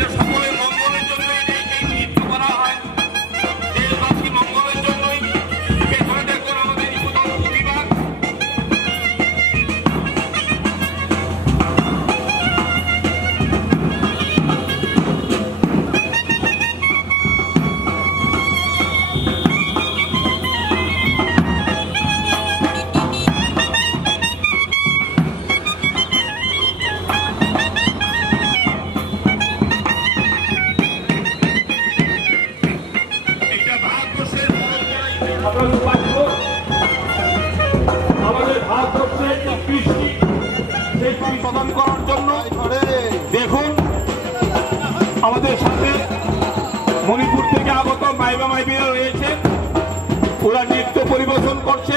এটা সকলের মঙ্গলের জন্যই এই নৃত্য করা হয়, দেশবাসী মঙ্গলের জন্যই। পেছনে দেখুন আমাদের ইপুথৌ পুথিবা। আমাদের ভারতবর্ষের কৃষ্টি প্রদান করার জন্য দেখুন আমাদের সাথে মণিপুর থেকে আগত মাইবা মাইবিরা রয়েছে, ওরা নৃত্য পরিবেশন করছে।